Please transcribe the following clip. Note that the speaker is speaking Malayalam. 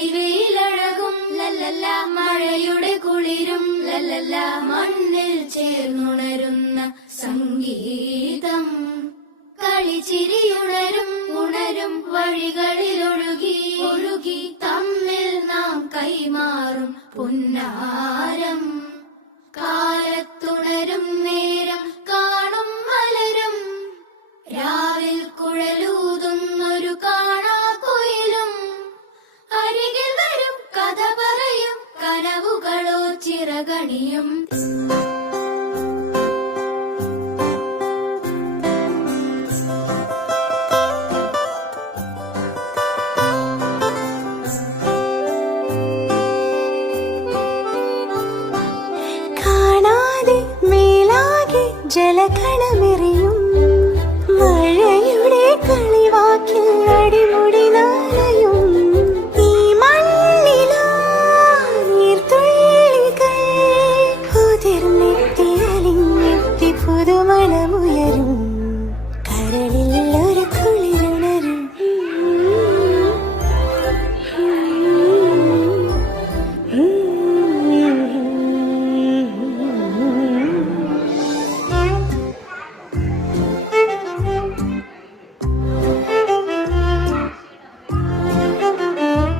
പൊഴിവെയിലഴകും ലല്ലല്ല, മഴയുടെ കുളിരും ലല്ലല്ല, മണ്ണിൽ ചേർന്നുണരുന്ന സംഗീതം. കളിച്ചിരിയുണരും ഉണരും വഴികളിലൊഴുകി ഒഴുകി തമ്മിൽ നാം കൈമാറും പുന്നാരം. കാലത്തുണരും നേരം കാണും മലരും, രാവിൽ കുഴലൂതുന്നൊരു കാണാക്കുയിലും. അരികിൽ വരും കഥ പറയും കനവുകളോ ചിറകണിയും. ജലകണമിറി